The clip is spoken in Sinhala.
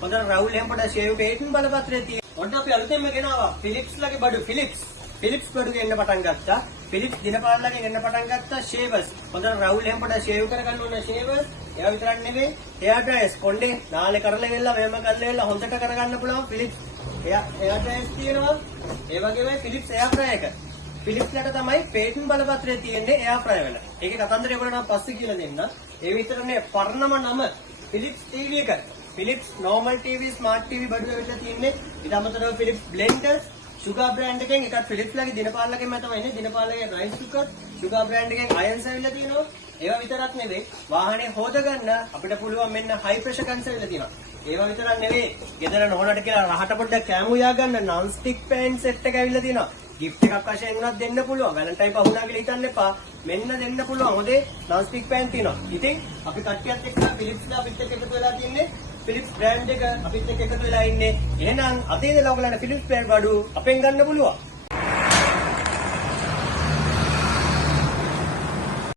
හොඳට රවුල් හැම්පට ෂේව් පේටන් බලපත්‍රය තියෙනවා. ඔන්න අපි අලුතෙන්ම ගෙනාවා ෆිලිප්ස් ලගේ බඩු ෆිලිප්ස් බඩු ගෙන්න පටන් ගත්තා. ෆිලිප්ස් දිනපාලලගේ ගෙන්න පටන් ගත්තා ෂේවර්ස්. හොඳට රවුල් හැම්පට ෂේව් කරගන්න ඕන ෂේවර්ස්. ඒවා විතරක් නෙවෙයි එයා ඩ්‍රයර්ස් කොණ්ඩේ නාලේ කරලා වෙලා මෙහෙම කරලා වෙලා හොඳට කරගන්න පුළුවන් ෆිලිප්ස් එයා ඩ්‍රයර්ස් තියෙනවා. ඒ වගේමයි ෆිලිප්ස් එයා ෆ්‍රයි එක. ෆිලිප්ස් ලට තමයි පේටන් බලපත්‍රය තියෙන්නේ එයා ෆ්‍රයි වල. ඒකේ කතන්දරය ඔයගොල්ලෝ නම් පස්සේ කියලා දෙන්න. ඒ විතරනේ පරණම නම ෆිලිප්ස් ටීවී එක. Philips normal TV smart TV බඩු වෙලා තියෙන්නේ. ඊට අමතරව ෆිලිප්ස් බ්ලෙන්ඩර්ස් සුගා බ්‍රෑන්ඩ් එකෙන් එකක් ෆිලිප්ස් ලගේ දිනපාලලගෙන් තමයි එන්නේ. දිනපාලලගේ රයිස් කුකර් සුගා බ්‍රෑන්ඩ් එකෙන් අයන්ස් ඇවිල්ලා තියෙනවා. ඒවා විතරක් නෙවෙයි වාහනේ හොදගන්න අපිට පුළුවන් මෙන්න හයි ප්‍රෙෂර් ගන්ස් ඇවිල්ලා තියෙනවා. ඒවා විතරක් නෙවෙයි ගෙදර නෝනට කියලා රහට පොඩ්ඩක් කෑම උයා ගන්න non stick pan set එක ඇවිල්ලා තියෙනවා. gift එකක් වශයෙන් උනත් දෙන්න පුළුවන්. වැලන්ටයින් පහුණා කියලා හිතන්න එපා. මෙන්න දෙන්න පුළුවන්. හොඳේ non stick pan තියෙනවා. ඉතින් අපි කට්ටියත් එක්ක ෆිලිප්ස්ලා අපිත් එක්ක එකතු වෙලා තින්නේ. ෆිලිප්ස් බ්‍රෑන්ඩ් එක අපිත් එක්ක එකතු වෙලා ඉන්නේ. එහෙනම් අද ඉඳලා ඔයගලන්ට ෆිලිප්ස් බ්‍රෑන්ඩ් බඩු අපෙන් ගන්න පුළුවන්.